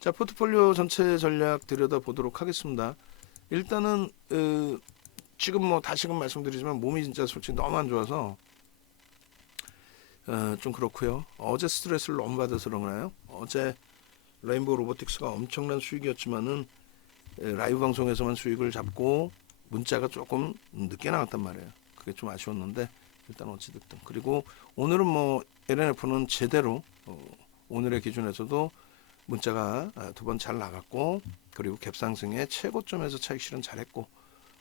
자, 포트폴리오 전체 전략 들여다보도록 하겠습니다. 일단은 지금 뭐 다시금 말씀드리지만 몸이 진짜 솔직히 너무 안 좋아서 좀 그렇고요. 어제 스트레스를 너무 받아서 그런가요? 어제 레인보우 로보틱스가 엄청난 수익이었지만은 라이브 방송에서만 수익을 잡고 문자가 조금 늦게 나왔단 말이에요. 그게 좀 아쉬웠는데 일단 어찌됐든, 그리고 오늘은 뭐 LNF는 제대로 오늘의 기준에서도 문자가 두 번 잘 나갔고, 그리고 갭상승의 최고점에서 차익 실현 잘했고,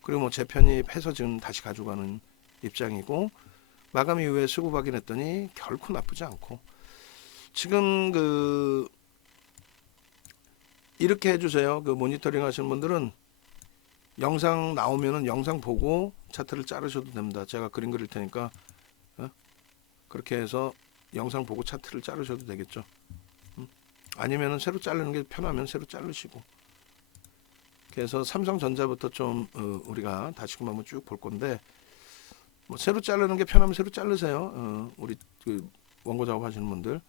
그리고 뭐 재편입해서 지금 다시 가져가는 입장이고, 마감 이후에 수급 확인했더니 결코 나쁘지 않고, 지금 이렇게 해주세요. 그 모니터링 하시는 분들은 영상 나오면은 영상 보고 차트를 자르셔도 됩니다. 제가 그림 그릴 테니까 그렇게 해서 영상 보고 차트를 자르셔도 되겠죠. 아니면은 새로 자르는 게 편하면 새로 자르시고. 그래서 삼성전자부터 좀 우리가 다시금 한번 쭉 볼 건데, 뭐 새로 자르는 게 편하면 새로 자르세요. 우리 그 원고 작업하시는 분들.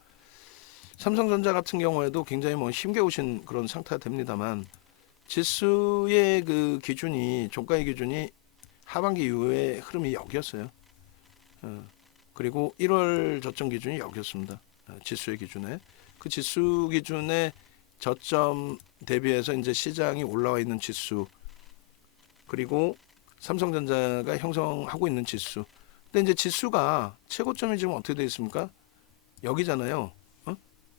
삼성전자 같은 경우에도 굉장히 뭐 힘겨우신 그런 상태가 됩니다만, 지수의 그 기준이, 종가의 기준이 하반기 이후에 흐름이 여기였어요. 그리고 1월 저점 기준이 여기였습니다. 지수의 기준에. 그 지수 기준의 저점 대비해서 이제 시장이 올라와 있는 지수, 그리고 삼성전자가 형성하고 있는 지수. 근데 이제 지수가 최고점이 지금 어떻게 되어 있습니까? 여기잖아요.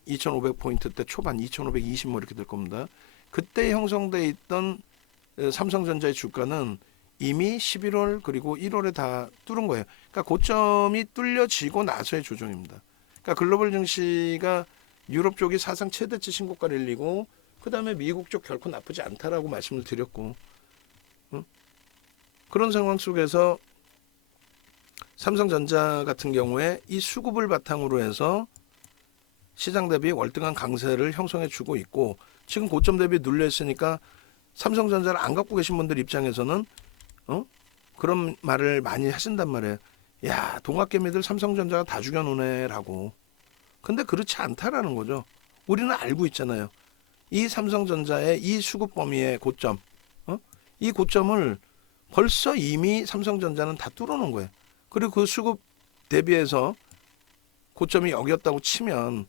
2500포인트 대 초반 2520 뭐 이렇게 될 겁니다. 그때 형성돼 있던 삼성전자의 주가는 이미 11월 그리고 1월에 다 뚫은 거예요. 그러니까 고점이 뚫려지고 나서의 조정입니다. 그러니까 글로벌 증시가 유럽 쪽이 사상 최대치 신고가를 일리고, 그 다음에 미국 쪽 결코 나쁘지 않다라고 말씀을 드렸고, 그런 상황 속에서 삼성전자 같은 경우에 이 수급을 바탕으로 해서 시장 대비 월등한 강세를 형성해 주고 있고, 지금 고점 대비 눌려 있으니까 삼성전자를 안 갖고 계신 분들 입장에서는 그런 말을 많이 하신단 말이에요. 야, 동학개미들 삼성전자가 다 죽여놓네라고. 근데 그렇지 않다라는 거죠. 우리는 알고 있잖아요. 이 삼성전자의 이 수급 범위의 고점, 이 고점을 벌써 이미 삼성전자는 다 뚫어놓은 거예요. 그리고 그 수급 대비해서 고점이 여기였다고 치면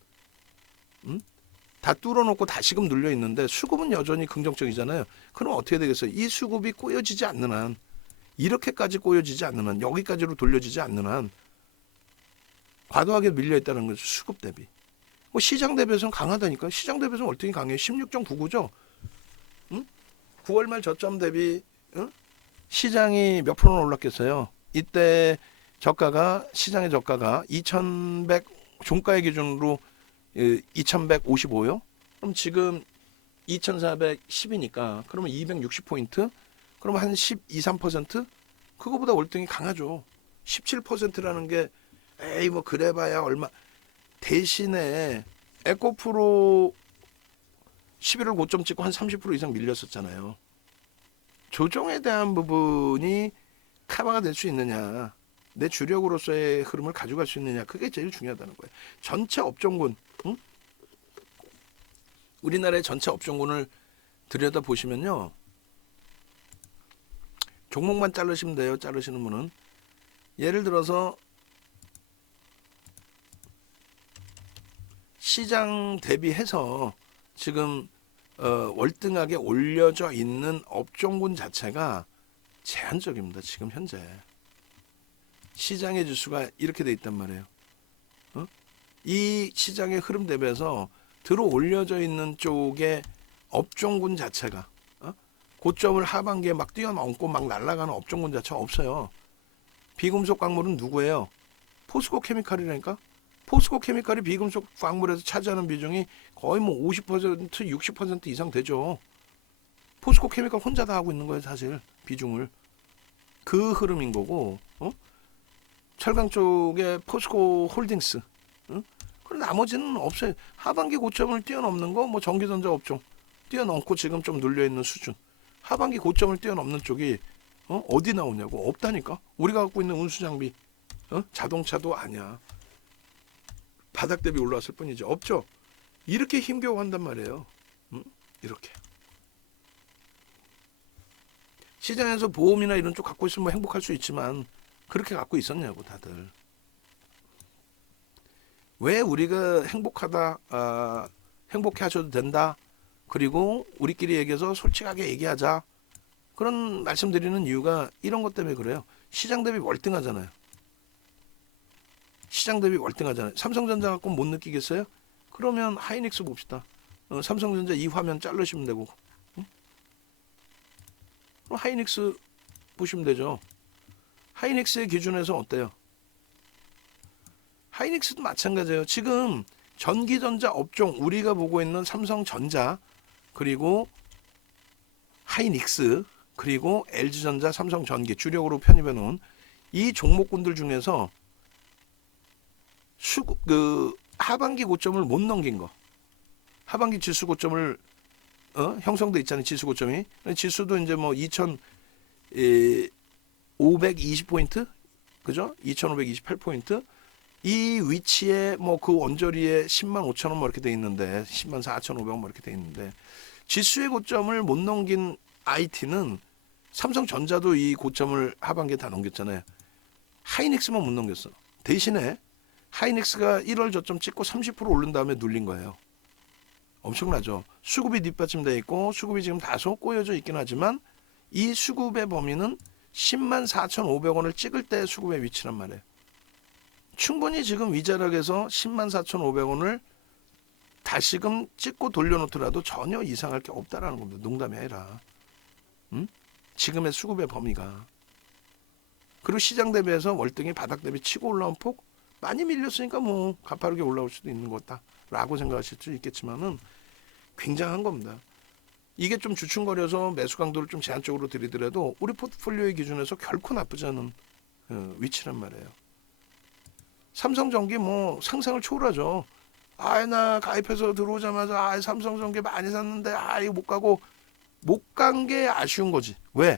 다 뚫어놓고 다시금 눌려 있는데 수급은 여전히 긍정적이잖아요. 그럼 어떻게 되겠어요? 이 수급이 꼬여지지 않는 한, 이렇게까지 꼬여지지 않는 한, 여기까지로 돌려지지 않는 한 과도하게 밀려 있다는 거죠. 수급 대비. 뭐 시장 대비해서는 강하다니까. 시장 대비해서는 월등히 강해요. 16.99죠. 9월 말 저점 대비 시장이 몇 프로나 올랐겠어요. 이때 저가가, 시장의 저가가 2100, 종가의 기준으로 2155요. 그럼 지금 2410이니까 그러면 260포인트? 그러면 한 12, 3%? 그거보다 월등히 강하죠. 17%라는 게 에이 뭐 그래봐야 얼마. 대신에 에코프로 11월 고점 찍고 한 30% 이상 밀렸었잖아요. 조정에 대한 부분이 커버가 될 수 있느냐, 내 주력으로서의 흐름을 가져갈 수 있느냐, 그게 제일 중요하다는 거예요. 전체 업종군, 우리나라의 전체 업종군을 들여다보시면요, 종목만 자르시면 돼요. 자르시는 분은. 예를 들어서 시장 대비해서 지금 월등하게 올려져 있는 업종군 자체가 제한적입니다. 지금 현재 시장의 지수가 이렇게 돼 있단 말이에요. 이 시장의 흐름 대비해서 들어 올려져 있는 쪽의 업종군 자체가 고점을 하반기에 막 뛰어넘고 막 날아가는 업종군 자체가 없어요. 비금속 광물은 누구예요? 포스코 케미칼이라니까. 포스코 케미칼이 비금속 광물에서 차지하는 비중이 거의 뭐 50%, 60% 이상 되죠. 포스코 케미칼 혼자 다 하고 있는 거예요, 사실. 비중을. 그 흐름인 거고, 철강 쪽에 포스코 홀딩스, 그리고 나머지는 없어요. 하반기 고점을 뛰어넘는 거, 뭐 전기전자 업종 뛰어넘고 지금 좀 눌려 있는 수준. 하반기 고점을 뛰어넘는 쪽이 어디 나오냐고. 없다니까. 우리가 갖고 있는 운수장비, 자동차도 아니야. 바닥 대비 올라왔을 뿐이지. 없죠. 이렇게 힘겨워한단 말이에요. 이렇게. 시장에서 보험이나 이런 쪽 갖고 있으면 뭐 행복할 수 있지만 그렇게 갖고 있었냐고 다들. 왜 우리가 행복해 하셔도 된다. 그리고 우리끼리 얘기해서 솔직하게 얘기하자. 그런 말씀드리는 이유가 이런 것 때문에 그래요. 시장 대비 월등하잖아요. 시장 대비 월등하잖아요. 삼성전자 갖고 못 느끼겠어요? 그러면 하이닉스 봅시다. 삼성전자 이 화면 자르시면 되고. 응? 그럼 하이닉스 보시면 되죠. 하이닉스의 기준에서 어때요? 하이닉스도 마찬가지예요. 지금 전기전자 업종 우리가 보고 있는 삼성전자 그리고 하이닉스 그리고 LG전자, 삼성전기 주력으로 편입해 놓은 이 종목군들 중에서 하반기 고점을 못 넘긴 거. 하반기 지수 고점을 형성돼 있잖아요. 지수 고점이. 지수도 이제 뭐 2,520포인트? 그죠? 2,528포인트. 이 위치에 뭐 그 원저리에 10만 5천 원 뭐 이렇게 돼 있는데 10만 4,500원 뭐 이렇게 돼 있는데 지수의 고점을 못 넘긴 IT는 삼성전자도 이 고점을 하반기에 다 넘겼잖아요. 하이닉스만 못 넘겼어. 대신에 하이닉스가 1월 저점 찍고 30% 오른 다음에 눌린 거예요. 엄청나죠. 수급이 뒷받침돼 있고 수급이 지금 다소 꼬여져 있긴 하지만 이 수급의 범위는 10만 4,500원을 찍을 때 수급의 위치란 말이에요. 충분히 지금 위자락에서 10만 4,500원을 다시금 찍고 돌려놓더라도 전혀 이상할 게 없다라는 겁니다. 농담이 아니라. 지금의 수급의 범위가. 그리고 시장 대비해서 월등히 바닥 대비 치고 올라온 폭 많이 밀렸으니까 뭐 가파르게 올라올 수도 있는 거다라고 생각하실 수 있겠지만은 굉장한 겁니다. 이게 좀 주춤거려서 매수 강도를 좀 제한적으로 들이더라도 우리 포트폴리오의 기준에서 결코 나쁘지 않은 위치란 말이에요. 삼성전기 뭐 상상을 초월하죠. 나 가입해서 들어오자마자 삼성전기 많이 샀는데 이거 못 가고 못 간 게 아쉬운 거지. 왜?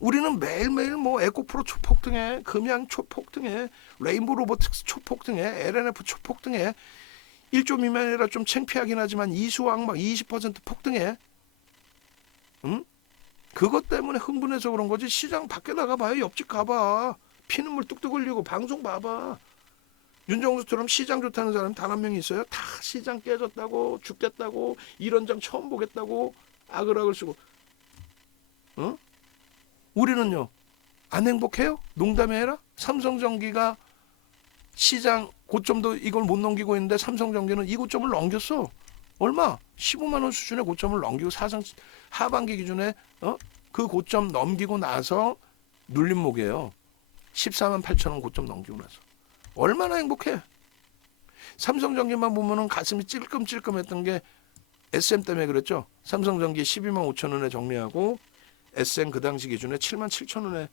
우리는 매일매일 뭐 에코프로 초폭등해, 금양 초폭등해, 레인보우 로보틱스 초폭등해, LNF 초폭등해. 1조 미만이라 좀 창피하긴 하지만 이수왕 막 20% 폭등해. 그것 때문에 흥분해서 그런 거지. 시장 밖에 나가봐요. 옆집 가봐. 피눈물 뚝뚝 흘리고 방송 봐봐. 윤정수처럼 시장 좋다는 사람 단 한 명이 있어요? 다 시장 깨졌다고 죽겠다고 이런 장 처음 보겠다고 아글아글 쓰고. 우리는요 안 행복해요? 농담이 아니라 삼성전기가 시장 고점도 이걸 못 넘기고 있는데 삼성전기는 이 고점을 넘겼어. 얼마? 15만 원 수준의 고점을 넘기고 하반기 기준에 그 고점 넘기고 나서 눌림목이에요. 14만 8천 원 고점 넘기고 나서. 얼마나 행복해. 삼성전기만 보면은 가슴이 찔끔찔끔했던 게 SM 때문에 그랬죠. 삼성전기 12만 5천 원에 정리하고 SM 그 당시 기준에 7만 7천 원에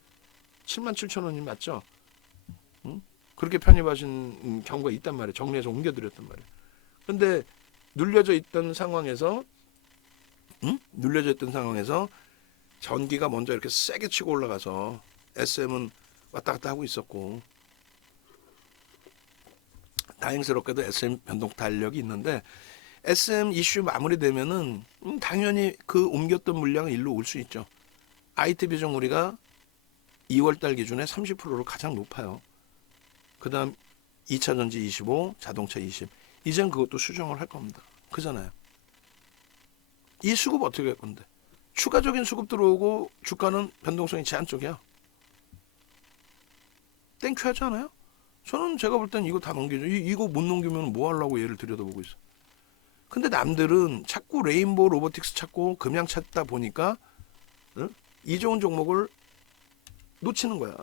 7만 7천 원이 맞죠. 그렇게 편입하신 경우가 있단 말이에요. 정리해서 옮겨드렸단 말이에요. 그런데 눌려져 있던 상황에서 전기가 먼저 이렇게 세게 치고 올라가서 SM은 왔다 갔다 하고 있었고 다행스럽게도 SM 변동 탄력이 있는데 SM 이슈 마무리되면은 당연히 그 옮겼던 물량은 일로 올 수 있죠. IT 비중 우리가 2월달 기준에 30%로 가장 높아요. 그 다음 2차 전지 25, 자동차 20. 이젠 그것도 수정을 할 겁니다. 그잖아요. 이 수급 어떻게 할 건데? 추가적인 수급 들어오고 주가는 변동성이 제한적이야. 땡큐 하지 않아요? 저는 제가 볼 땐 이거 다 넘기죠. 이거 못 넘기면 뭐 하려고 얘를 들여다보고 있어. 근데 남들은 자꾸 레인보우 로보틱스 찾고 금양 찾다 보니까 이 좋은 종목을 놓치는 거야.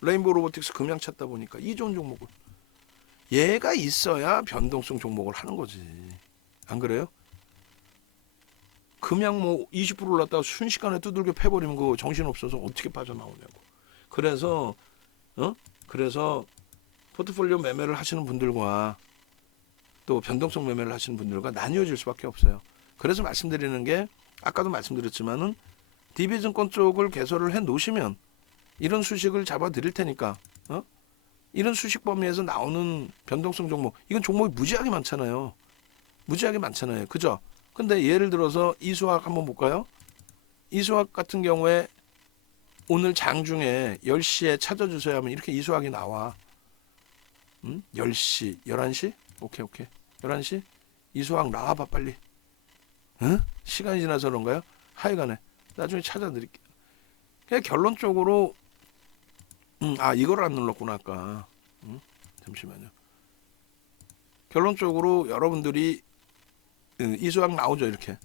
레인보우 로보틱스 금양 찾다 보니까 이 좋은 종목을. 얘가 있어야 변동성 종목을 하는 거지. 안 그래요? 금양 뭐 20% 올랐다가 순식간에 두들겨 패버리면 그 정신없어서 어떻게 빠져나오냐고. 그래서 포트폴리오 매매를 하시는 분들과 또 변동성 매매를 하시는 분들과 나뉘어질 수밖에 없어요. 그래서 말씀드리는 게 아까도 말씀드렸지만은 DB증권 쪽을 개설을 해 놓으시면 이런 수식을 잡아 드릴 테니까 이런 수식 범위에서 나오는 변동성 종목 이건 종목이 무지하게 많잖아요. 그죠? 근데 예를 들어서 이수학 한번 볼까요? 이수학 같은 경우에 오늘 장중에 10시에 찾아주세요 하면 이렇게 이수학이 나와. 10시, 11시? 오케이. 11시? 이수학 나와봐 빨리. 응? 시간이 지나서 그런가요? 하여간에 나중에 찾아드릴게요. 그냥 결론적으로 이걸 안 눌렀구나 아까. 잠시만요. 결론적으로 여러분들이 이수학 나오죠 이렇게.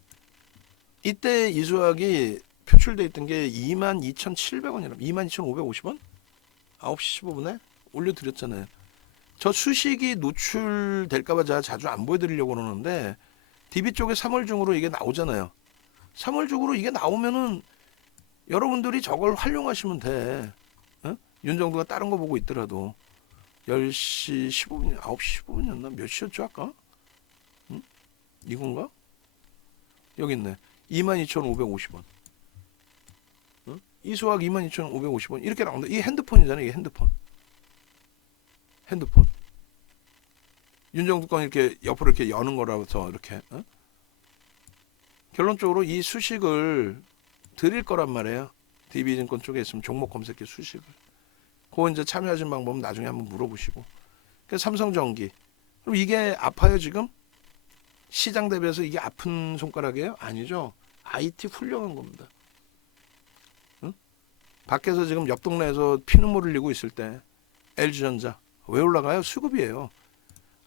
이때 이수학이 표출돼 있던 게 22,700원이라 22,550원? 9시 15분에 올려드렸잖아요. 저 수식이 노출될까봐 제가 자주 안 보여드리려고 그러는데 DB 쪽에 3월 중으로 이게 나오잖아요. 3월 중으로 이게 나오면은 여러분들이 저걸 활용하시면 돼. 어? 윤정도가 다른 거 보고 있더라도 10시 15분, 9시 15분이었나? 몇 시였죠 아까? 이건가? 여기 있네. 22,550원. 이수학 22,550원. 이렇게 나온다. 이게 핸드폰이잖아요. 이게 핸드폰. 윤정도 건 이렇게 옆으로 이렇게 여는 거라서 이렇게. 결론적으로 이 수식을 드릴 거란 말이에요. DB증권 쪽에 있으면 종목 검색기 수식을. 그거 이제 참여하신 방법은 나중에 한번 물어보시고. 삼성전기. 그럼 이게 아파요 지금? 시장 대비해서 이게 아픈 손가락이에요? 아니죠. IT 훌륭한 겁니다. 응? 밖에서 지금 옆 동네에서 피눈물 흘리고 있을 때 LG전자 왜 올라가요? 수급이에요.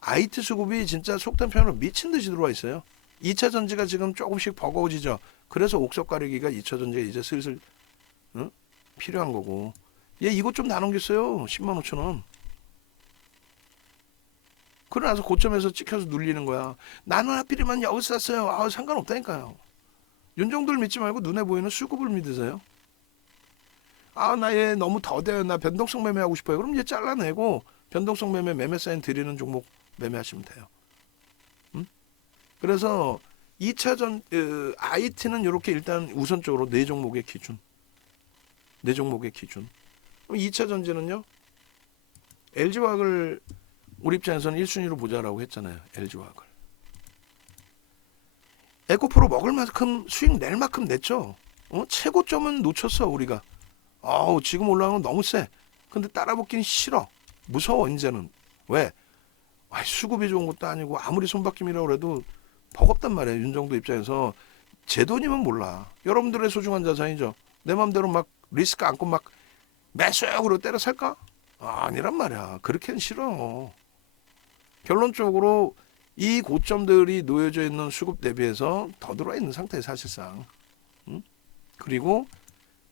IT 수급이 진짜 속된 표현으로 미친 듯이 들어와 있어요. 2차 전지가 지금 조금씩 버거워지죠. 그래서 옥석 가리기가 2차 전지가 이제 슬슬 필요한 거고. 얘 이것 좀 나눠겼어요. 105,000원. 그러나서 고점에서 찍혀서 눌리는 거야. 나는 하필이면 여기서 샀어요. 상관없다니까요. 윤정도를 믿지 말고 눈에 보이는 수급을 믿으세요. 나 얘 너무 더뎌요. 나 변동성 매매하고 싶어요. 그럼 얘 잘라내고 변동성 매매 사인 드리는 종목 매매하시면 돼요. 그래서 2차전 IT는 이렇게 일단 우선적으로 네 종목의 기준. 그럼 2차 전지는요. LG화학을 우리 입장에서는 1순위로 보자라고 했잖아요. LG화학을. 에코프로 먹을 만큼 수익 낼 만큼 냈죠. 최고점은 놓쳤어 우리가. 지금 올라가는 건 너무 세. 근데 따라붙기는 싫어. 무서워 이제는. 왜? 수급이 좋은 것도 아니고 아무리 손바뀜이라고 해도 버겁단 말이에요. 윤정도 입장에서. 제 돈이면 몰라. 여러분들의 소중한 자산이죠. 내 맘대로 막 리스크 안고 막 매수역으로 때려 살까? 아니란 말이야. 그렇게는 싫어. 결론적으로 이 고점들이 놓여져 있는 수급 대비해서 더 들어와 있는 상태에 사실상. 그리고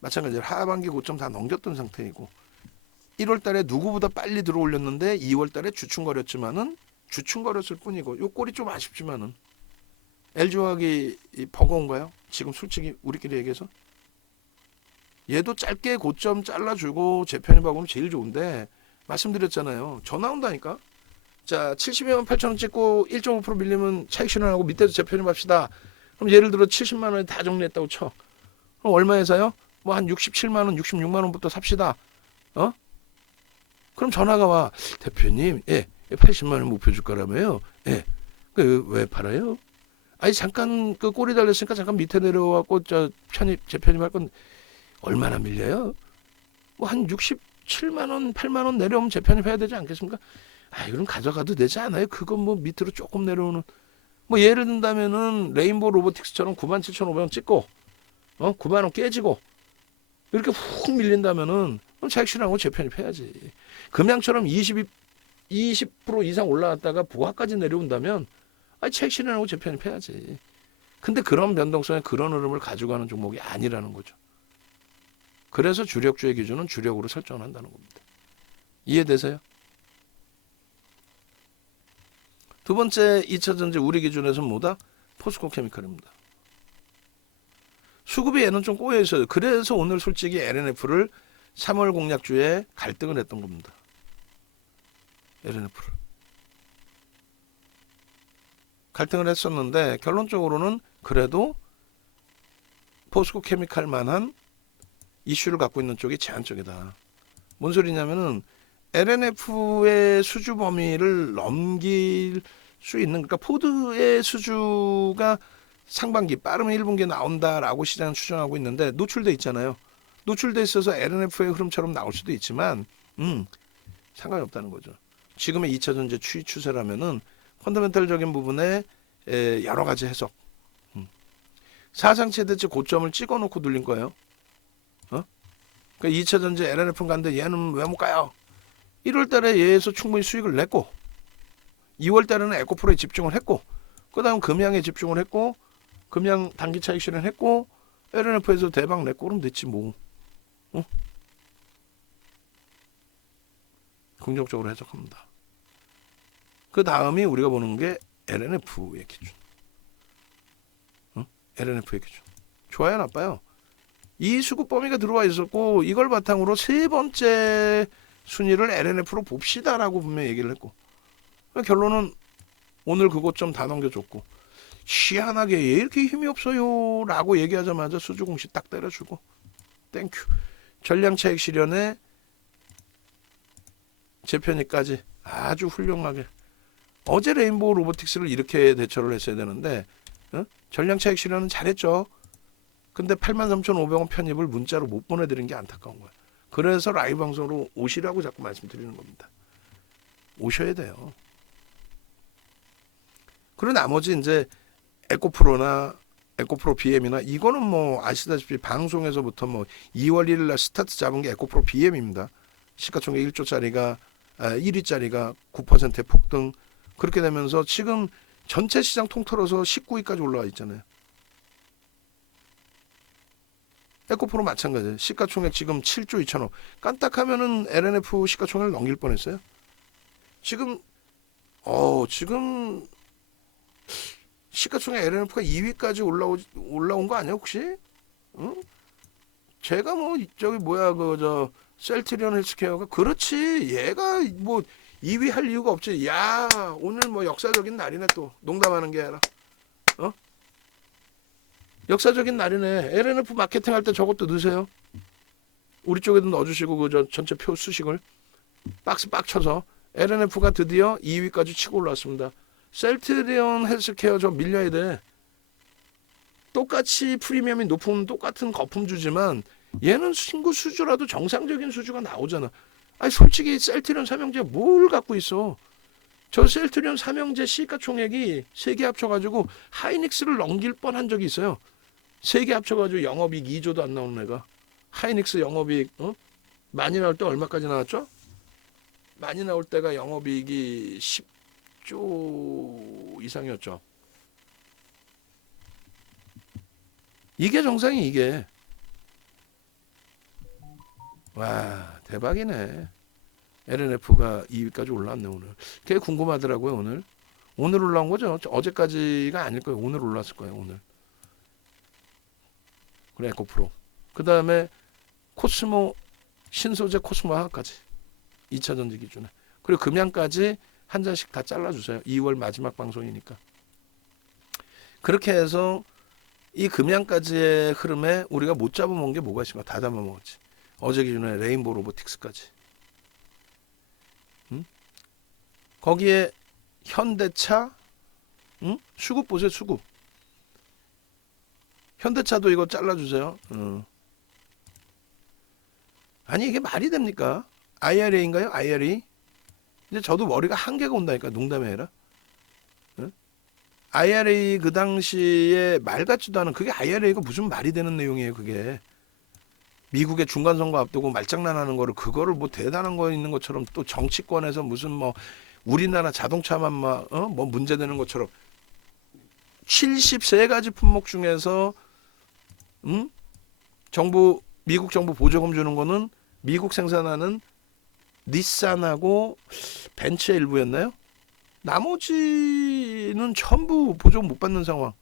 마찬가지로 하반기 고점 다 넘겼던 상태이고 1월 달에 누구보다 빨리 들어올렸는데 2월 달에 주춤거렸지만은 주춤거렸을 뿐이고 요 꼴이 좀 아쉽지만은 LG화학이 버거운가요? 지금 솔직히 우리끼리 얘기해서 얘도 짧게 고점 잘라주고 재편입하고는 제일 좋은데 말씀드렸잖아요. 전화 온다니까. 자 72만 8천원 찍고 1.5% 밀리면 차익 실현하고 밑에서 재편입합시다. 그럼 예를 들어 70만 원에 다 정리했다고 쳐. 그럼 얼마에 사요? 뭐 한 67만 원, 66만 원부터 삽시다. 그럼 전화가 와. 대표님, 80만 원 목표 주가라며요. 왜 팔아요? 잠깐 그 꼬리 달렸으니까 잠깐 밑에 내려와갖고 재편입할 건 얼마나 밀려요? 뭐 한 67만 원, 8만 원 내려오면 재편입해야 되지 않겠습니까? 그럼 가져가도 되지 않아요? 그건 뭐 밑으로 조금 내려오는. 뭐 예를 든다면은 레인보우 로보틱스처럼 97,500원 찍고 9만 원 깨지고 이렇게 훅 밀린다면은 그럼 차익 실현하고 재편입해야지. 금양처럼 20% 이상 올라갔다가 부하까지 내려온다면 차익 실현하고 재편입해야지. 근데 그런 변동성에 그런 흐름을 가져가는 종목이 아니라는 거죠. 그래서 주력주의 기준은 주력으로 설정한다는 겁니다. 이해되세요? 두 번째 2차전지 우리 기준에서는 뭐다? 포스코 케미칼입니다. 수급이 얘는 좀 꼬여있어요. 그래서 오늘 솔직히 LNF를 3월 공략주에 갈등을 했던 겁니다. LNF를. 갈등을 했었는데 결론적으로는 그래도 포스코 케미칼만한 이슈를 갖고 있는 쪽이 제한적이다. 뭔 소리냐면은 LNF의 수주 범위를 넘길 수 있는, 그러니까 포드의 수주가 상반기 빠르면 1분기에 나온다라고 시장은 추정하고 있는데 노출돼 있잖아요. 노출돼 있어서 LNF의 흐름처럼 나올 수도 있지만 상관이 없다는 거죠. 지금의 2차 전지 추이 추세라면은 펀더멘탈적인 부분에 여러 가지 해석. 사상 최대치 고점을 찍어놓고 눌린 거예요. 그러니까 2차 전지 LNF 간데 얘는 왜 못 가요? 1월 달에 얘에서 충분히 수익을 냈고 2월 달에는 에코프로에 집중을 했고 그 다음 금양에 집중을 했고 금양 단기 차익 실현했고 LNF에서 대박 냈고 그럼 됐지 뭐. 긍정적으로 해석합니다. 그 다음이 우리가 보는 게 LNF의 기준. LNF의 기준. 좋아요, 나빠요? 이 수급 범위가 들어와 있었고 이걸 바탕으로 세 번째 순위를 LNF로 봅시다라고 분명히 얘기를 했고 결론은 오늘 그 고점 다 넘겨줬고 희한하게 왜 이렇게 힘이 없어요 라고 얘기하자마자 수주공시 딱 때려주고 땡큐. 전량차익 실현에 재편이까지 아주 훌륭하게 어제 레인보우 로보틱스를 이렇게 대처를 했어야 되는데 전량차익 실현은 잘했죠. 근데 83,500원 편입을 문자로 못 보내드린 게 안타까운 거예요. 그래서 라이브 방송으로 오시라고 자꾸 말씀드리는 겁니다. 오셔야 돼요. 그리고 나머지 이제 에코프로나 에코프로 BM이나 이거는 뭐 아시다시피 방송에서부터 뭐 2월 1일 날 스타트 잡은 게 에코프로 BM입니다. 시가총액 1조짜리가 1위짜리가 9%의 폭등. 그렇게 되면서 지금 전체 시장 통틀어서 19위까지 올라와 있잖아요. 에코프로 마찬가지예요. 시가총액 지금 7조 2천억. 깐딱하면은 LNF 시가총액을 넘길 뻔했어요. 지금 시가총액 LNF가 2위까지 올라온 거 아니야 혹시? 제가 뭐 저기 뭐야 셀트리온 헬스케어가 그렇지 얘가 뭐 2위 할 이유가 없지. 야 오늘 뭐 역사적인 날이네 또 농담하는 게 아니라 역사적인 날이네. LNF 마케팅 할 때 저것도 넣으세요. 우리 쪽에도 넣어주시고 그 전체 표 수식을 박스 빡 쳐서 LNF가 드디어 2위까지 치고 올라왔습니다. 셀트리온 헬스케어 저 밀려야 돼. 똑같이 프리미엄이 높은 똑같은 거품주지만 얘는 신고 수주라도 정상적인 수주가 나오잖아. 아니 솔직히 셀트리온 삼형제 뭘 갖고 있어. 저 셀트리온 삼형제 시가총액이 세 개 합쳐가지고 하이닉스를 넘길 뻔한 적이 있어요. 세 개 합쳐가지고 영업이익 2조도 안 나오는 애가. 하이닉스 영업이익 많이 나올 때 얼마까지 나왔죠? 많이 나올 때가 영업이익이 10조 이상이었죠. 이게 정상이 이게. 와 대박이네. LNF가 2위까지 올라왔네 오늘. 그게 궁금하더라고요 오늘. 오늘 올라온 거죠. 어제까지가 아닐 거예요. 오늘 올랐을 거예요 오늘. 그래 에코프로. 그 다음에 코스모 신소재 코스모 화학까지 2차 전지 기준에. 그리고 금양까지 한 잔씩 다 잘라주세요. 2월 마지막 방송이니까. 그렇게 해서 이 금양까지의 흐름에 우리가 못 잡아먹은 게 뭐가 있을까? 다 잡아먹었지. 어제 기준에 레인보우 로보틱스까지. 거기에 현대차, 수급 보세요. 수급. 현대차도 이거 잘라주세요. 아니 이게 말이 됩니까? IRA인가요? IRA? 근데 저도 머리가 한계가 온다니까. 농담이 아니라. IRA 그 당시에 말 같지도 않은 그게 IRA가 무슨 말이 되는 내용이에요. 그게. 미국의 중간선거 앞두고 말장난하는 거를 그거를 뭐 대단한 거 있는 것처럼 또 정치권에서 무슨 뭐 우리나라 자동차만 막 뭐 문제되는 것처럼 73가지 품목 중에서 미국 정부 보조금 주는 거는 미국 생산하는 닛산하고 벤츠의 일부였나요? 나머지는 전부 보조금 못 받는 상황.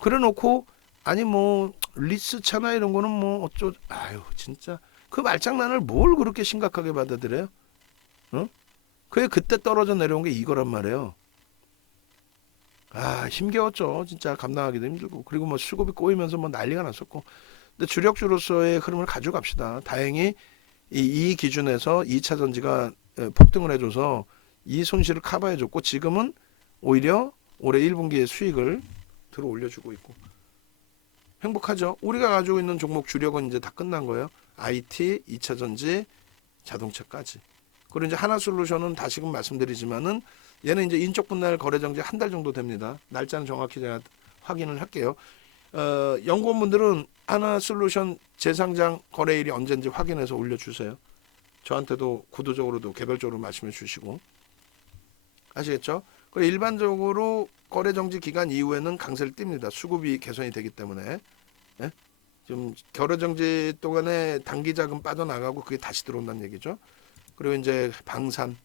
그래 놓고 아니 뭐 리스차나 이런 거는 뭐 아유 진짜 그 말장난을 뭘 그렇게 심각하게 받아들여요? 그게 그때 떨어져 내려온 게 이거란 말이에요. 아 힘겨웠죠. 진짜 감당하기도 힘들고 그리고 뭐 수급이 꼬이면서 뭐 난리가 났었고. 근데 주력주로서의 흐름을 가져갑시다. 다행히 이 기준에서 2차 전지가 폭등을 해줘서 이 손실을 커버해줬고 지금은 오히려 올해 1분기의 수익을 들어 올려주고 있고 행복하죠. 우리가 가지고 있는 종목 주력은 이제 다 끝난 거예요. IT, 2차 전지, 자동차까지. 그리고 이제 하나솔루션은 다시금 말씀드리지만은 얘는 이제 인적 분할 거래 정지 한 달 정도 됩니다. 날짜는 정확히 제가 확인을 할게요. 연구원분들은 하나솔루션 재상장 거래일이 언제인지 확인해서 올려주세요. 저한테도 구도적으로도 개별적으로 말씀해 주시고 아시겠죠? 그리고 일반적으로 거래 정지 기간 이후에는 강세를 띱니다. 수급이 개선이 되기 때문에 예? 좀 거래 정지 동안에 단기 자금 빠져나가고 그게 다시 들어온다는 얘기죠. 그리고 이제 방산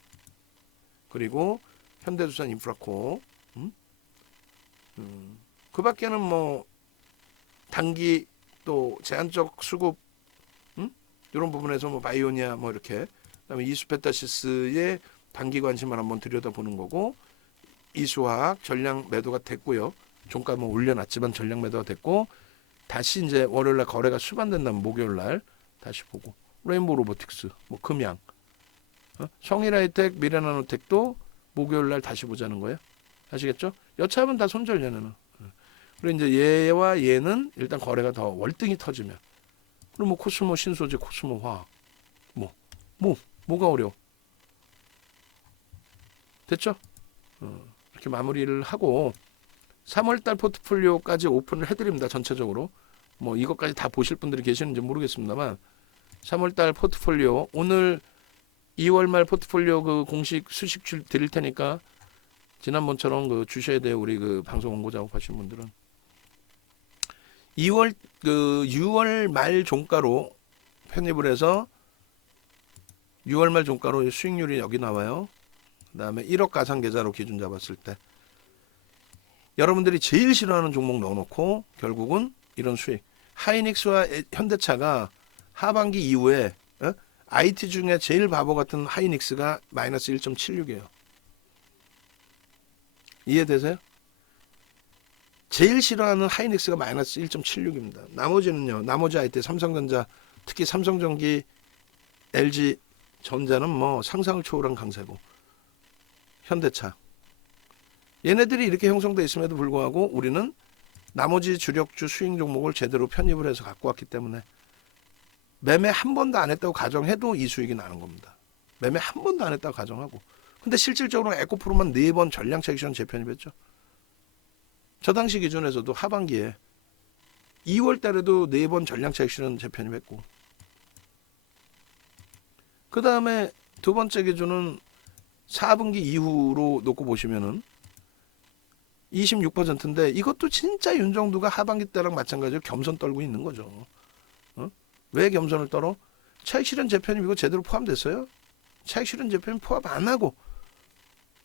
그리고 현대두산 인프라코 그 밖에는 뭐 단기 또 제한적 수급 이런 부분에서 뭐 바이오니아 뭐 이렇게 그다음에 이수페타시스의 단기 관심을 한번 들여다보는 거고 이수화학 전량 매도가 됐고요. 종가 뭐 올려놨지만 전량 매도가 됐고 다시 이제 월요일날 거래가 수반된다면 목요일날 다시 보고 레인보우 로보틱스 뭐 금양 성일하이텍 미래나노텍도 목요일날 다시 보자는 거예요. 아시겠죠? 여차하면 다 손절 얘네는. 그리고 이제 얘와 얘는 일단 거래가 더 월등히 터지면 그리고 뭐 코스모 신소재 코스모 화학 뭐가 어려워 됐죠? 이렇게 마무리를 하고 3월달 포트폴리오까지 오픈을 해드립니다. 전체적으로 뭐 이것까지 다 보실 분들이 계시는지 모르겠습니다만 3월달 포트폴리오 오늘 2월 말 포트폴리오 그 공식 수식 드릴 테니까 지난번처럼 그 주셔야 돼요. 우리 그 방송 홍보 작업하시는 분들은 6월 말 종가로 편입을 해서 6월 말 종가로 수익률이 여기 나와요. 그 다음에 1억 가상 계좌로 기준 잡았을 때 여러분들이 제일 싫어하는 종목 넣어놓고 결국은 이런 수익. 하이닉스와 현대차가 하반기 이후에 IT 중에 제일 바보 같은 하이닉스가 마이너스 1.76이에요. 이해되세요? 제일 싫어하는 하이닉스가 마이너스 1.76입니다. 나머지는요. 나머지 IT 삼성전자 특히 삼성전기 LG전자는 뭐 상상을 초월한 강세고 현대차 얘네들이 이렇게 형성되어 있음에도 불구하고 우리는 나머지 주력주 수익 종목을 제대로 편입을 해서 갖고 왔기 때문에 매매 한 번도 안 했다고 가정해도 이 수익이 나는 겁니다. 매매 한 번도 안 했다고 가정하고 근데 실질적으로 에코프로만 4번 전량차 액션 재편입했죠. 저 당시 기준에서도 하반기에 2월 달에도 4번 전량차 액션 재편입했고 그 다음에 두 번째 기준은 4분기 이후로 놓고 보시면은 26%인데 이것도 진짜 윤정두가 하반기 때랑 마찬가지로 겸손 떨고 있는 거죠. 왜 겸손을 떨어? 차익 실현 재편입 이거 제대로 포함됐어요? 차익 실현 재편입 포함 안 하고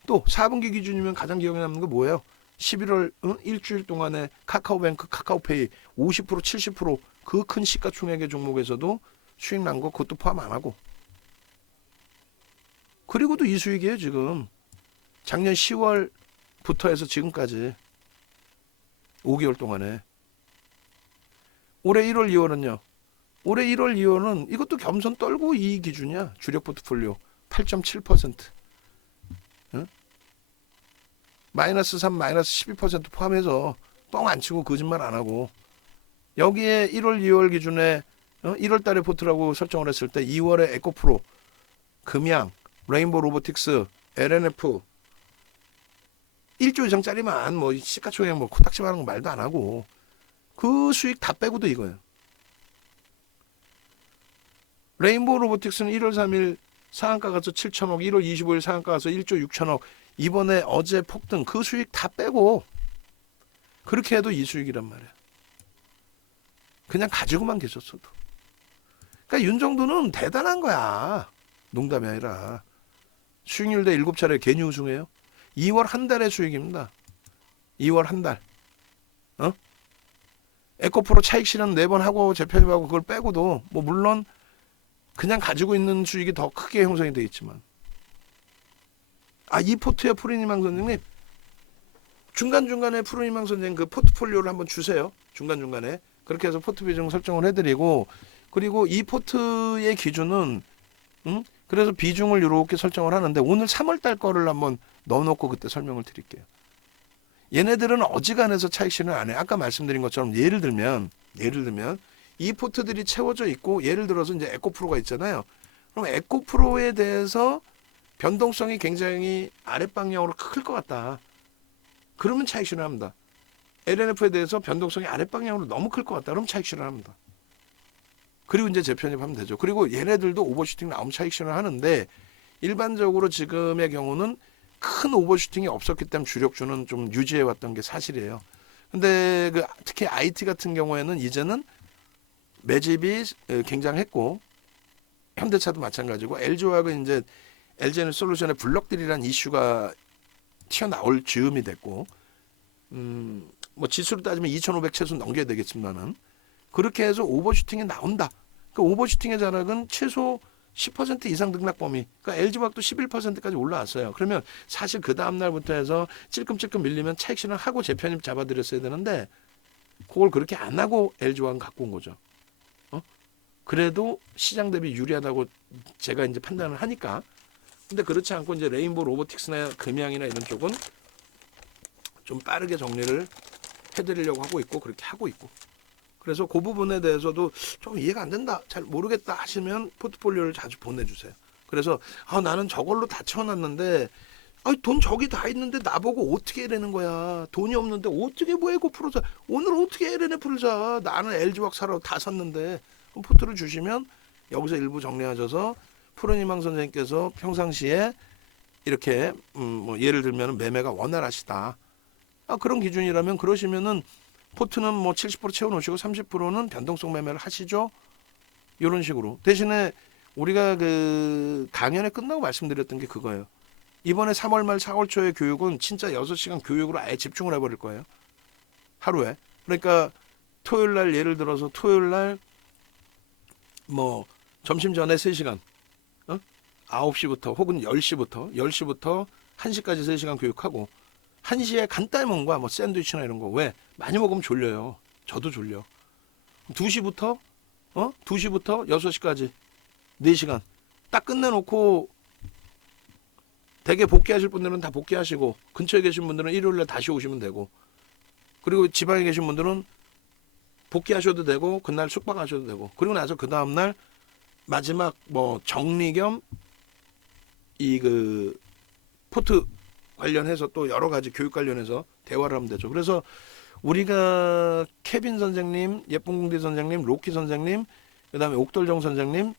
또 4분기 기준이면 가장 기억에 남는 거 뭐예요? 11월 일주일 동안에 카카오뱅크 카카오페이 50% 70% 그 큰 시가총액의 종목에서도 수익 난 거 그것도 포함 안 하고 그리고도 이 수익이에요 지금. 작년 10월부터 해서 지금까지 5개월 동안에. 올해 1월 2월은요. 올해 1월 2월은 이것도 겸손 떨고 이 기준이야. 주력 포트폴리오 8.7%. 응? 마이너스 3, 마이너스 12% 포함해서 뻥 안 치고 거짓말 안 하고 여기에 1월 2월 기준에 1월 달에 포트라고 설정을 했을 때 2월에 에코프로, 금양, 레인보우 로보틱스, LNF 1조 이상짜리만 뭐 시가총액 뭐 코딱지 많은 거 말도 안 하고 그 수익 다 빼고도 이거예요. 레인보우 로보틱스는 1월 3일 상한가 가서 7천억, 1월 25일 상한가 가서 1조 6천억 이번에 어제 폭등 그 수익 다 빼고 그렇게 해도 이 수익이란 말이야. 그냥 가지고만 계셨어도. 그러니까 윤정도는 대단한 거야. 농담이 아니라. 수익률 대 7차례 괜히 우승해요. 2월 한 달의 수익입니다. 2월 한 달. 에코프로 차익 실현 4번 하고 재편입하고 그걸 빼고도 뭐 물론 그냥 가지고 있는 수익이 더 크게 형성이 되어 있지만 이 포트에 푸른희망 선생님 중간중간에 푸른희망 선생님 그 포트폴리오를 한번 주세요. 중간중간에 그렇게 해서 포트 비중 설정을 해드리고 그리고 이 포트의 기준은 그래서 비중을 이렇게 설정을 하는데 오늘 3월달 거를 한번 넣어놓고 그때 설명을 드릴게요. 얘네들은 어지간해서 차익 실현 안 해. 아까 말씀드린 것처럼 예를 들면 이 포트들이 채워져 있고 예를 들어서 이제 에코프로가 있잖아요. 그럼 에코프로에 대해서 변동성이 굉장히 아랫방향으로 클 것 같다. 그러면 차익 실현합니다. LNF에 대해서 변동성이 아랫방향으로 너무 클 것 같다. 그럼 차익 실현합니다. 그리고 이제 재편입하면 되죠. 그리고 얘네들도 오버슈팅 나오면 차익 실현하는데 일반적으로 지금의 경우는 큰 오버슈팅이 없었기 때문에 주력주는 좀 유지해왔던 게 사실이에요. 근데 특히 IT 같은 경우에는 이제는 매집이 굉장했고 현대차도 마찬가지고 LG화학은 이제 LG에너지솔루션의 블럭들이라는 이슈가 튀어나올 즈음이 됐고 뭐 지수로 따지면 2,500 최소 넘겨야 되겠지만은 그렇게 해서 오버슈팅이 나온다. 그 오버슈팅의 자락은 최소 10% 이상 등락 범위. 그러니까 LG화학도 11%까지 올라왔어요. 그러면 사실 그 다음 날부터 해서 찔끔찔끔 밀리면 차익 실현하고 재편입 잡아드렸어야 되는데 그걸 그렇게 안 하고 LG화학은 갖고 온 거죠. 그래도 시장 대비 유리하다고 제가 이제 판단을 하니까. 근데 그렇지 않고 이제 레인보우 로보틱스나 금양이나 이런 쪽은 좀 빠르게 정리를 해드리려고 하고 있고 그렇게 하고 있고. 그래서 그 부분에 대해서도 좀 이해가 안 된다, 잘 모르겠다 하시면 포트폴리오를 자주 보내주세요. 그래서 나는 저걸로 다 채워놨는데 돈 저기 다 있는데 나보고 어떻게 해내는 거야. 돈이 없는데 어떻게 뭐 에코프로 사. 오늘 어떻게 LNF를 사. 나는 LG화학 사라고 다 샀는데. 그럼 포트를 주시면 여기서 일부 정리하셔서 푸른희망 선생님께서 평상시에 이렇게 뭐 예를 들면 매매가 원활하시다. 그런 기준이라면 그러시면은 포트는 뭐 70% 채워놓으시고 30%는 변동성 매매를 하시죠. 이런 식으로. 대신에 우리가 그 강연에 끝나고 말씀드렸던 게 그거예요. 이번에 3월 말 4월 초에 교육은 진짜 6시간 교육으로 아예 집중을 해버릴 거예요. 하루에. 그러니까 토요일 날 예를 들어서 토요일 날 뭐 점심 전에 3시간 9시부터 혹은 10시부터 1시까지 3시간 교육하고 1시에 간단히 먹는 거야. 뭐 샌드위치나 이런 거. 왜? 많이 먹으면 졸려요. 저도 졸려. 2시부터 6시까지 4시간 딱 끝내놓고 대개 복귀하실 분들은 다 복귀하시고 근처에 계신 분들은 일요일날 다시 오시면 되고 그리고 지방에 계신 분들은 복귀하셔도 되고 그날 숙박하셔도 되고 그리고 나서 그 다음날 마지막 뭐 정리 겸 이 그 포트 관련해서 또 여러 가지 교육 관련해서 대화를 하면 되죠. 그래서 우리가 케빈 선생님, 예쁜공대 선생님, 로키 선생님, 그다음에 옥돌정 선생님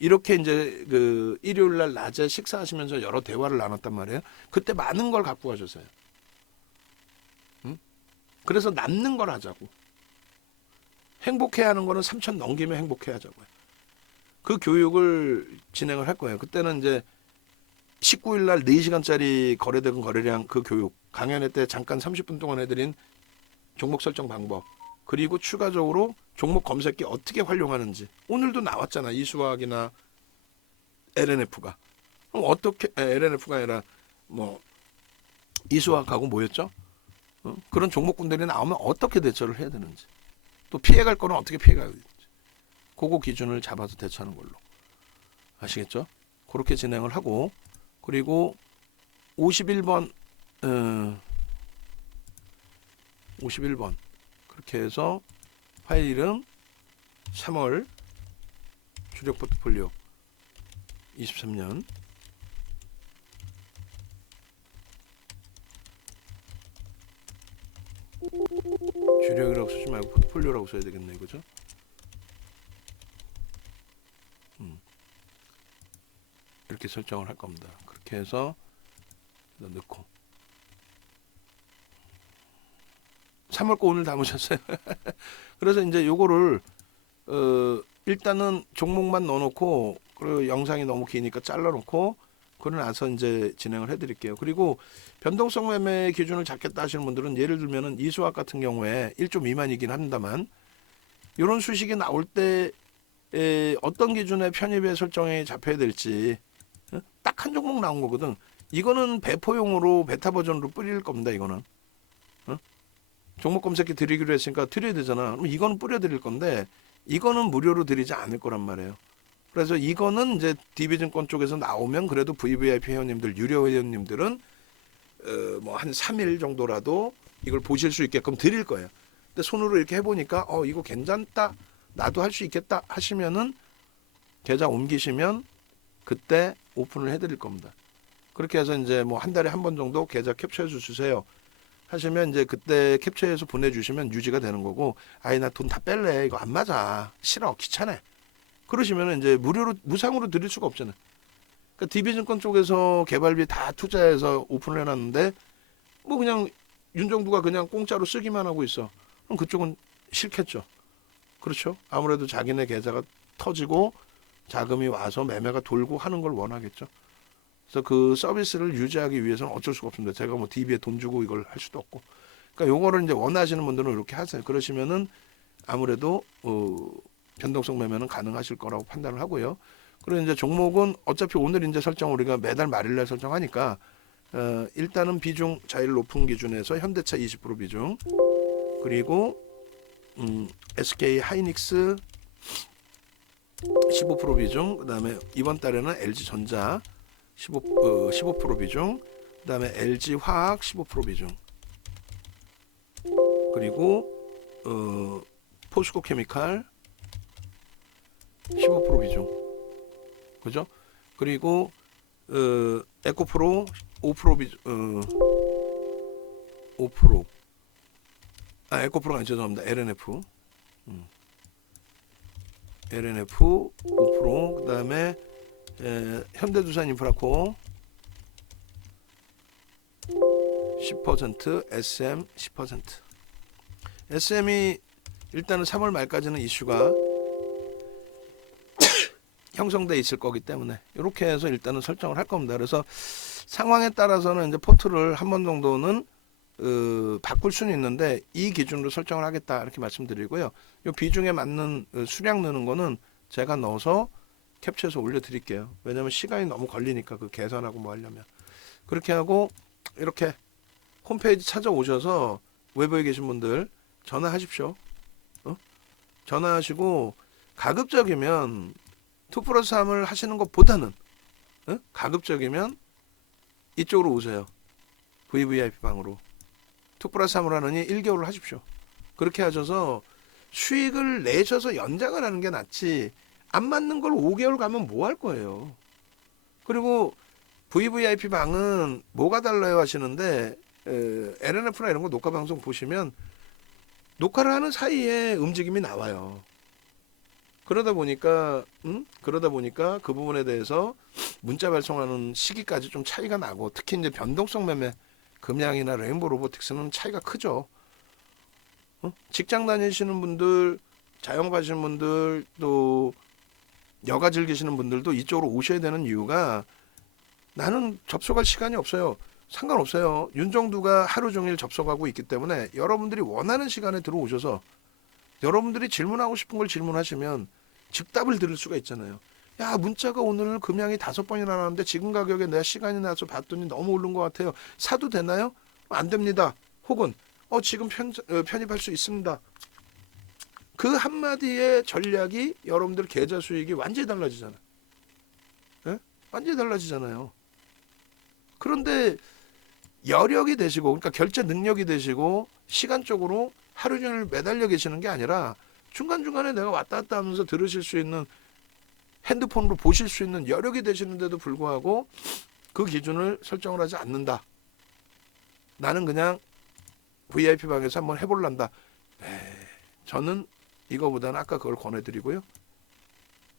이렇게 이제 그 일요일 날 낮에 식사하시면서 여러 대화를 나눴단 말이에요. 그때 많은 걸 갖고 가셨어요. 그래서 남는 걸 하자고. 행복해야 하는 거는 3천 넘기면 행복해 하자고요. 그 교육을 진행을 할 거예요. 그때는 이제 19일 날 4시간짜리 거래대금 거래량 그 교육 강연회 때 잠깐 30분 동안 해드린 종목 설정 방법 그리고 추가적으로 종목 검색기 어떻게 활용하는지 오늘도 나왔잖아. 이수화학이나 LNF가 그럼 어떻게 LNF가 아니라 뭐 이수화학하고 뭐였죠? 그런 종목군들이 나오면 어떻게 대처를 해야 되는지 또 피해갈 거는 어떻게 피해가야 되는지 그거 기준을 잡아서 대처하는 걸로 아시겠죠? 그렇게 진행을 하고 그리고 51번 51번 그렇게 해서 파일 이름 3월 주력 포트폴리오 23년 주력이라고 쓰지 말고 포트폴리오라고 써야 되겠네 이거죠? 이렇게 설정을 할 겁니다. 그렇게 해서 넣고 3월 거 오늘 담으셨어요. 그래서 이제 요거를 일단은 종목만 넣어놓고 그리고 영상이 너무 기니까 잘라놓고 그러고 나서 이제 진행을 해드릴게요. 그리고 변동성 매매 기준을 잡겠다 하시는 분들은 예를 들면은 이수학 같은 경우에 1조 미만이긴 합니다만 이런 수식이 나올 때 어떤 기준에 편입의 설정이 잡혀야 될지 딱 한 종목 나온 거거든. 이거는 배포용으로 베타 버전으로 뿌릴 겁니다. 이거는 종목 검색기 드리기로 했으니까 드려야 되잖아. 그럼 이거는 뿌려드릴 건데 이거는 무료로 드리지 않을 거란 말이에요. 그래서 이거는 이제 디비전권 쪽에서 나오면 그래도 VVIP 회원님들, 유료 회원님들은 뭐 한 3일 정도라도 이걸 보실 수 있게끔 드릴 거예요. 근데 손으로 이렇게 해보니까 이거 괜찮다, 나도 할 수 있겠다 하시면은 계좌 옮기시면 그때 오픈을 해드릴 겁니다. 그렇게 해서 이제 뭐 한 달에 한 번 정도 계좌 캡처해서 주세요 하시면 이제 그때 캡처해서 보내주시면 유지가 되는 거고, 아이 나 돈 다 뺄래, 이거 안 맞아, 싫어, 귀찮아, 그러시면 이제 무상으로 드릴 수가 없잖아요. 그러니까 DB증권 쪽에서 개발비 다 투자해서 오픈을 해놨는데 뭐 그냥 윤정부가 그냥 공짜로 쓰기만 하고 있어. 그럼 그쪽은 싫겠죠. 그렇죠. 아무래도 자기네 계좌가 터지고 자금이 와서 매매가 돌고 하는 걸 원하겠죠. 그래서 그 서비스를 유지하기 위해서는 어쩔 수가 없습니다. 제가 뭐 DB에 돈 주고 이걸 할 수도 없고. 그러니까 요거를 이제 원하시는 분들은 이렇게 하세요. 그러시면은 아무래도 변동성 매매는 가능하실 거라고 판단을 하고요. 그리고 이제 종목은 어차피 오늘 이제 설정 우리가 매달 말일날 설정하니까 일단은 비중 자율 높은 기준에서 현대차 20% 비중, 그리고 SK 하이닉스 15% 비중, 그다음에 이번 달에는 LG전자 15% 비중, 그다음에 LG화학 15% 비중, 그리고 포스코 케미칼 15% 비중, 그죠? 그리고 에코프로 5% 비중, 5%. 에코프로가 아니, 죄송합니다. LNF. LNF 5%, 그다음에 현대두산 인프라코 10%, SM 10%. SM이 일단은 3월 말까지는 이슈가 형성돼 있을 거기 때문에 이렇게 해서 일단은 설정을 할 겁니다. 그래서 상황에 따라서는 이제 포트를 한 번 정도는 바꿀 수는 있는데 이 기준으로 설정을 하겠다 이렇게 말씀드리고요. 이 비중에 맞는 수량 넣는 거는 제가 넣어서 캡처해서 올려드릴게요. 왜냐하면 시간이 너무 걸리니까 그 계산하고 뭐 하려면. 그렇게 하고 이렇게 홈페이지 찾아오셔서 외부에 계신 분들 전화하십시오. 전화하시고 가급적이면 2+3을 하시는 것보다는 가급적이면 이쪽으로 오세요. VVIP 방으로 2+3을 하느니 1개월을 하십시오. 그렇게 하셔서 수익을 내셔서 연장을 하는 게 낫지, 안 맞는 걸 5개월 가면 뭐 할 거예요. 그리고 VVIP 방은 뭐가 달라요 하시는데 LNF나 이런 거 녹화 방송 보시면 녹화를 하는 사이에 움직임이 나와요. 그러다 보니까 그 부분에 대해서 문자 발송하는 시기까지 좀 차이가 나고, 특히 이제 변동성 매매 금양이나 레인보우 로보틱스는 차이가 크죠. 직장 다니시는 분들, 자영업 하시는 분들, 또 여가 즐기시는 분들도 이쪽으로 오셔야 되는 이유가, 나는 접속할 시간이 없어요. 상관없어요. 윤정두가 하루 종일 접속하고 있기 때문에 여러분들이 원하는 시간에 들어오셔서 여러분들이 질문하고 싶은 걸 질문하시면 즉답을 들을 수가 있잖아요. 야, 문자가 오늘 금양이 5번이나 나왔는데 지금 가격에 내가 시간이 나서 봤더니 너무 오른 것 같아요. 사도 되나요? 안 됩니다. 혹은 지금 편입할 수 있습니다. 그 한마디의 전략이 여러분들 계좌 수익이 완전히 달라지잖아요. 예? 완전히 달라지잖아요. 그런데 여력이 되시고, 그러니까 결제 능력이 되시고 시간적으로 하루 종일 매달려 계시는 게 아니라 중간중간에 내가 왔다 갔다 하면서 들으실 수 있는, 핸드폰으로 보실 수 있는 여력이 되시는데도 불구하고 그 기준을 설정을 하지 않는다. 나는 그냥 VIP 방에서 한번 해볼란다. 저는 이거보다는 아까 그걸 권해드리고요.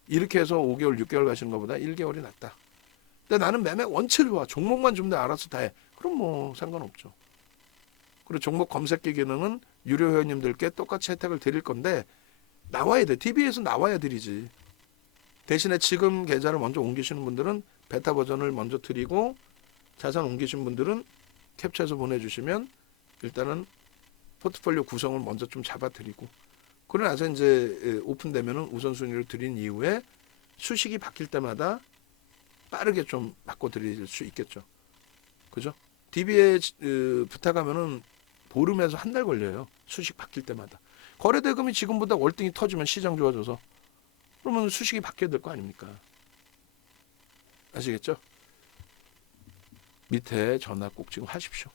이렇게 해서 5개월, 6개월 가시는 것보다 1개월이 낫다. 근데 나는 매매 원체 좋아. 종목만 좀 내 알아서 다 해. 그럼 뭐 상관없죠. 그리고 종목 검색기 기능은 유료 회원님들께 똑같이 혜택을 드릴 건데 나와야 돼. TV에서 나와야 드리지. 대신에 지금 계좌를 먼저 옮기시는 분들은 베타 버전을 먼저 드리고, 자산 옮기신 분들은 캡처해서 보내주시면 일단은 포트폴리오 구성을 먼저 좀 잡아드리고, 그러고 나서 이제 오픈되면은 우선순위를 드린 이후에 수식이 바뀔 때마다 빠르게 좀 바꿔드릴 수 있겠죠. 그죠? DB에 부탁하면은 보름에서 한 달 걸려요. 수식 바뀔 때마다. 거래대금이 지금보다 월등히 터지면 시장 좋아져서, 그러면 수식이 바뀌어야 될 거 아닙니까? 아시겠죠? 밑에 전화 꼭 지금 하십시오.